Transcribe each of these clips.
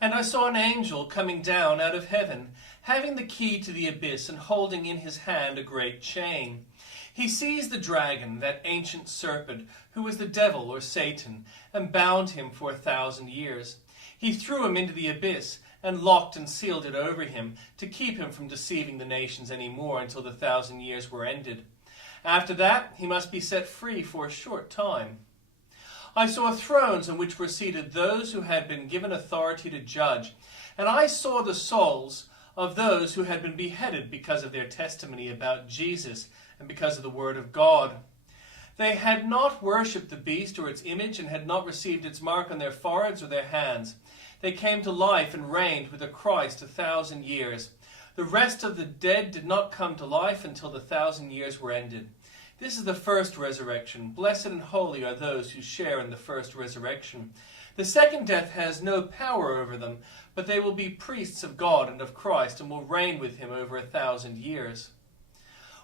And I saw an angel coming down out of heaven, having the key to the abyss and holding in his hand a great chain. He seized the dragon, that ancient serpent, who is the devil or Satan, and bound him for 1,000 years. He threw him into the abyss and locked and sealed it over him to keep him from deceiving the nations any more until the 1,000 years were ended. After that, he must be set free for a short time. I saw thrones on which were seated those who had been given authority to judge, and I saw the souls of those who had been beheaded because of their testimony about Jesus and because of the word of God. They had not worshipped the beast or its image and had not received its mark on their foreheads or their hands. They came to life and reigned with the Christ 1,000 years. The rest of the dead did not come to life until the 1,000 years were ended. This is the first resurrection. Blessed and holy are those who share in the first resurrection. The second death has no power over them, but they will be priests of God and of Christ and will reign with him over 1,000 years.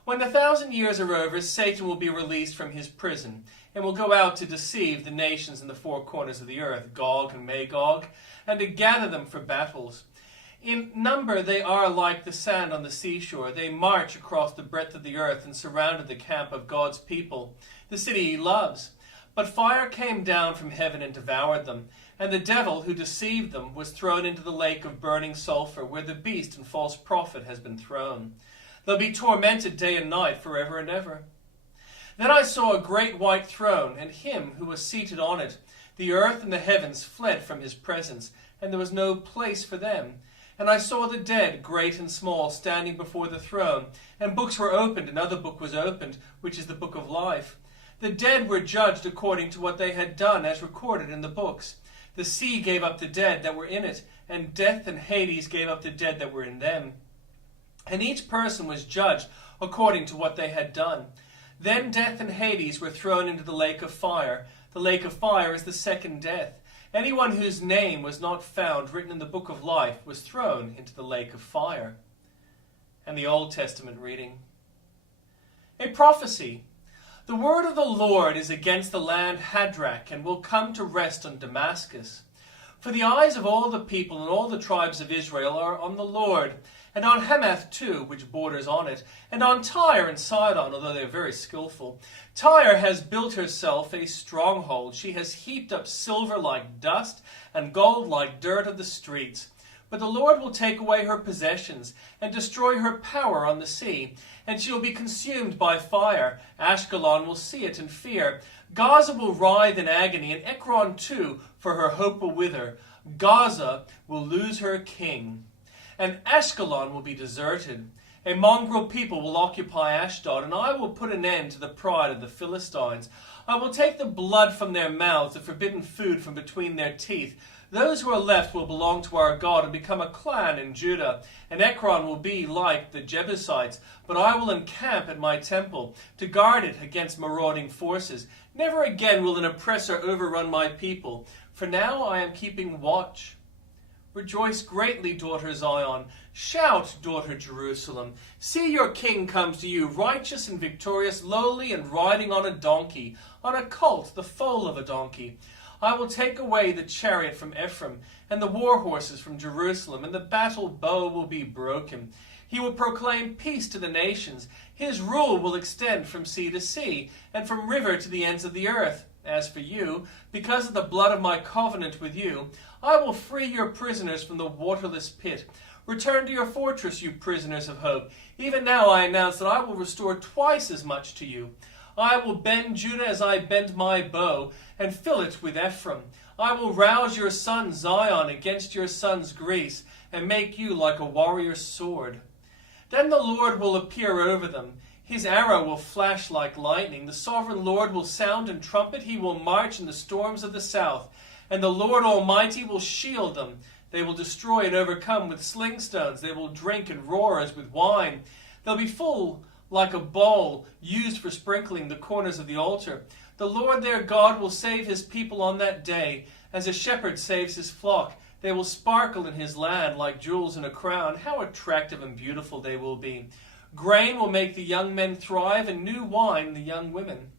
When the 1,000 years are over, Satan will be released from his prison and will go out to deceive the nations in the four corners of the earth, Gog and Magog, and to gather them for battles. In number they are like the sand on the seashore. They march across the breadth of the earth and surrounded the camp of God's people, the city he loves. But fire came down from heaven and devoured them, and the devil who deceived them was thrown into the lake of burning sulfur, where the beast and false prophet has been thrown. They'll be tormented day and night forever and ever. Then I saw a great white throne, and him who was seated on it. The earth and the heavens fled from his presence, and there was no place for them. And I saw the dead, great and small, standing before the throne, and books were opened, another book was opened, which is the book of life. The dead were judged according to what they had done, as recorded in the books. The sea gave up the dead that were in it, and death and Hades gave up the dead that were in them. And each person was judged according to what they had done. Then death and Hades were thrown into the lake of fire. The lake of fire is the second death. Anyone whose name was not found written in the book of life was thrown into the lake of fire. And the Old Testament reading. A prophecy. The word of the Lord is against the land Hadrach, and will come to rest on Damascus. For the eyes of all the people and all the tribes of Israel are on the Lord, and on Hamath too, which borders on it, and on Tyre and Sidon, although they are very skillful. Tyre has built herself a stronghold. She has heaped up silver like dust, and gold like dirt of the streets. But the Lord will take away her possessions, and destroy her power on the sea, and she will be consumed by fire. Ashkelon will see it and fear. Gaza will writhe in agony, and Ekron too, for her hope will wither. Gaza will lose her king, and Ashkelon will be deserted. A mongrel people will occupy Ashdod, and I will put an end to the pride of the Philistines. I will take the blood from their mouths, the forbidden food from between their teeth. Those who are left will belong to our God and become a clan in Judah. And Ekron will be like the Jebusites, but I will encamp at my temple to guard it against marauding forces. Never again will an oppressor overrun my people, for now I am keeping watch. Rejoice greatly, daughter Zion. Shout, daughter Jerusalem. See, your king comes to you, righteous and victorious, lowly and riding on a donkey, on a colt, the foal of a donkey. I will take away the chariot from Ephraim, and the war horses from Jerusalem, and the battle bow will be broken. He will proclaim peace to the nations. His rule will extend from sea to sea, and from river to the ends of the earth. As for you, because of the blood of my covenant with you, I will free your prisoners from the waterless pit. Return to your fortress, you prisoners of hope. Even now I announce that I will restore twice as much to you. I will bend Judah as I bend my bow, and fill it with Ephraim. I will rouse your son Zion against your sons Greece, and make you like a warrior's sword. Then the Lord will appear over them. His arrow will flash like lightning. The sovereign Lord will sound and trumpet. He will march in the storms of the south. And the Lord Almighty will shield them. They will destroy and overcome with sling stones. They will drink and roar as with wine. They'll be full like a bowl used for sprinkling the corners of the altar. The Lord their God will save his people on that day, as a shepherd saves his flock. They will sparkle in his land like jewels in a crown. How attractive and beautiful they will be. Grain will make the young men thrive, and new wine the young women.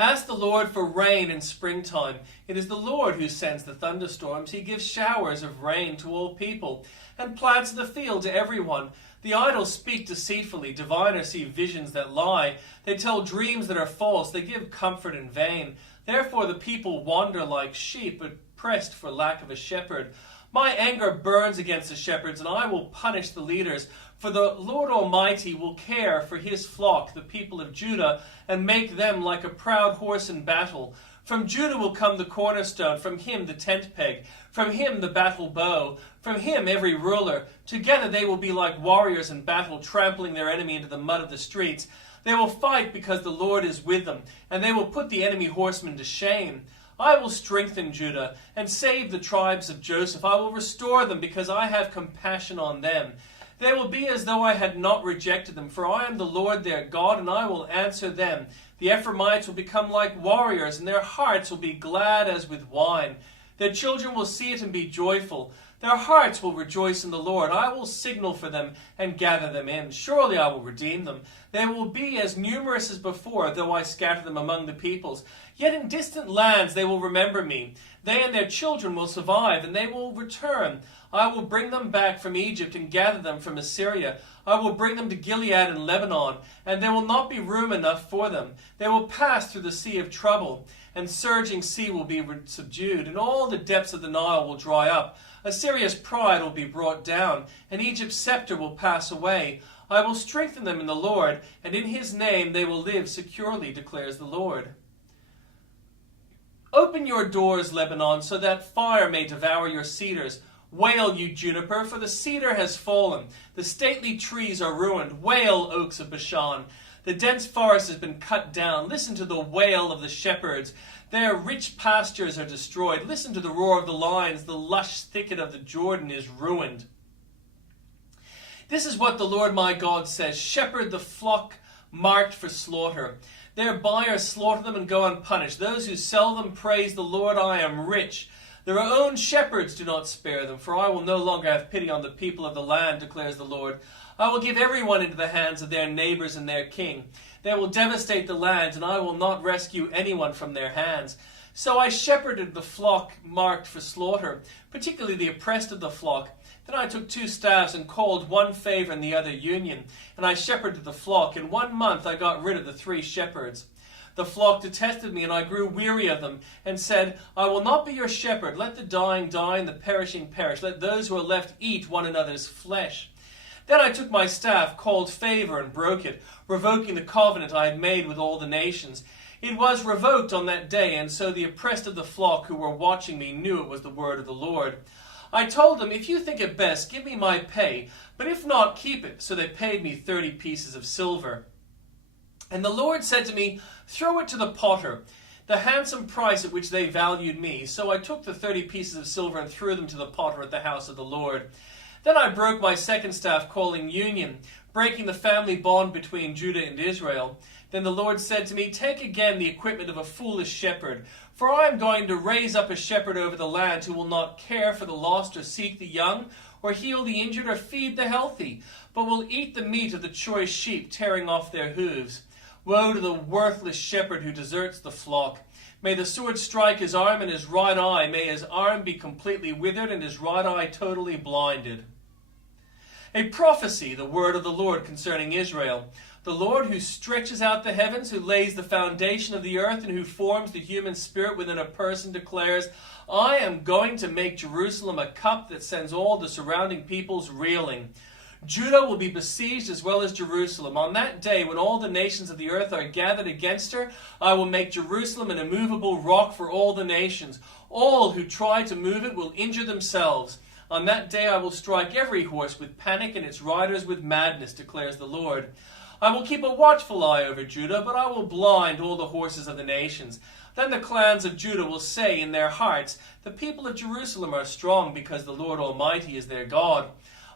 Ask the Lord for rain in springtime. It is the Lord who sends the thunderstorms. He gives showers of rain to all people, and plants the field to everyone. The idle speak deceitfully. Diviners see visions that lie. They tell dreams that are false. They give comfort in vain. Therefore the people wander like sheep, oppressed for lack of a shepherd. My anger burns against the shepherds, and I will punish the leaders. For the Lord Almighty will care for his flock, the people of Judah, and make them like a proud horse in battle. From Judah will come the cornerstone, from him the tent peg, from him the battle bow, from him every ruler. Together they will be like warriors in battle, trampling their enemy into the mud of the streets. They will fight because the Lord is with them, and they will put the enemy horsemen to shame. I will strengthen Judah and save the tribes of Joseph. I will restore them because I have compassion on them. They will be as though I had not rejected them, for I am the Lord their God, and I will answer them. The Ephraimites will become like warriors, and their hearts will be glad as with wine. Their children will see it and be joyful. Their hearts will rejoice in the Lord. I will signal for them and gather them in. Surely I will redeem them. They will be as numerous as before, though I scatter them among the peoples. Yet in distant lands they will remember me. They and their children will survive, and they will return. I will bring them back from Egypt and gather them from Assyria. I will bring them to Gilead and Lebanon, and there will not be room enough for them. They will pass through the sea of trouble, and surging sea will be subdued, and all the depths of the Nile will dry up. Assyria's pride will be brought down, and Egypt's scepter will pass away. I will strengthen them in the Lord, and in his name they will live securely, declares the Lord. Open your doors, Lebanon, so that fire may devour your cedars. Wail, you juniper, for the cedar has fallen. The stately trees are ruined. Wail, oaks of Bashan. The dense forest has been cut down. Listen to the wail of the shepherds. Their rich pastures are destroyed. Listen to the roar of the lions. The lush thicket of the Jordan is ruined. This is what the Lord my God says. Shepherd the flock marked for slaughter. Their buyers slaughter them and go unpunished. Those who sell them praise the Lord, I am rich. Their own shepherds do not spare them, for I will no longer have pity on the people of the land, declares the Lord. I will give everyone into the hands of their neighbors and their king. They will devastate the land, and I will not rescue anyone from their hands. So I shepherded the flock marked for slaughter, particularly the oppressed of the flock. Then I took 2 staffs and called one favor and the other union, and I shepherded the flock. In 1 month I got rid of the 3 shepherds. The flock detested me, and I grew weary of them, and said, I will not be your shepherd. Let the dying die and the perishing perish. Let those who are left eat one another's flesh. Then I took my staff, called favor, and broke it, revoking the covenant I had made with all the nations. It was revoked on that day, and so the oppressed of the flock who were watching me knew it was the word of the Lord. I told them, if you think it best, give me my pay, but if not, keep it. So they paid me 30 pieces of silver. And the Lord said to me, throw it to the potter, the handsome price at which they valued me. So I took the 30 pieces of silver and threw them to the potter at the house of the Lord. Then I broke my second staff, calling union, breaking the family bond between Judah and Israel. Then the Lord said to me, take again the equipment of a foolish shepherd, for I am going to raise up a shepherd over the land who will not care for the lost or seek the young, or heal the injured or feed the healthy, but will eat the meat of the choice sheep, tearing off their hooves. Woe to the worthless shepherd who deserts the flock. May the sword strike his arm and his right eye. May his arm be completely withered and his right eye totally blinded. A prophecy, the word of the Lord concerning Israel. The Lord who stretches out the heavens, who lays the foundation of the earth, and who forms the human spirit within a person, declares, I am going to make Jerusalem a cup that sends all the surrounding peoples reeling. Judah will be besieged as well as Jerusalem. On that day, when all the nations of the earth are gathered against her, I will make Jerusalem an immovable rock for all the nations. All who try to move it will injure themselves. On that day I will strike every horse with panic and its riders with madness, declares the Lord. I will keep a watchful eye over Judah, but I will blind all the horses of the nations. Then the clans of Judah will say in their hearts, the people of Jerusalem are strong because the Lord Almighty is their God.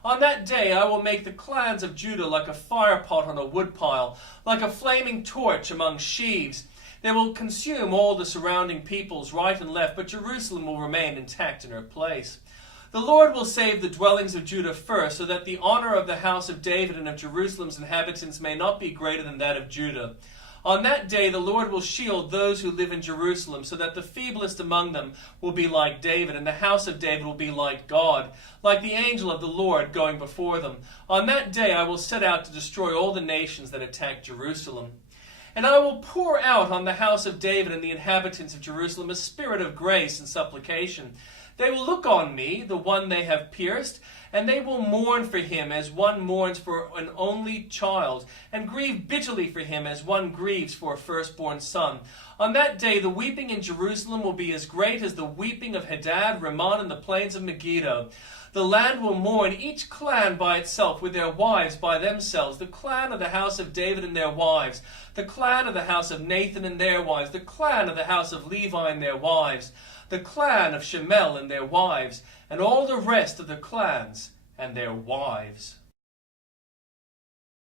On that day I will make the clans of Judah like a firepot on a woodpile, like a flaming torch among sheaves. They will consume all the surrounding peoples right and left, but Jerusalem will remain intact in her place. The Lord will save the dwellings of Judah first, so that the honor of the house of David and of Jerusalem's inhabitants may not be greater than that of Judah. On that day the Lord will shield those who live in Jerusalem, so that the feeblest among them will be like David, and the house of David will be like God, like the angel of the Lord going before them. On that day I will set out to destroy all the nations that attack Jerusalem. And I will pour out on the house of David and the inhabitants of Jerusalem a spirit of grace and supplication. They will look on me, the one they have pierced, and they will mourn for him as one mourns for an only child, and grieve bitterly for him as one grieves for a firstborn son. On that day the weeping in Jerusalem will be as great as the weeping of Hadad, Rimmon, and the plains of Megiddo. The land will mourn, each clan by itself, with their wives by themselves, the clan of the house of David and their wives, the clan of the house of Nathan and their wives, the clan of the house of Levi and their wives, the clan of Shemel and their wives, and all the rest of the clans and their wives.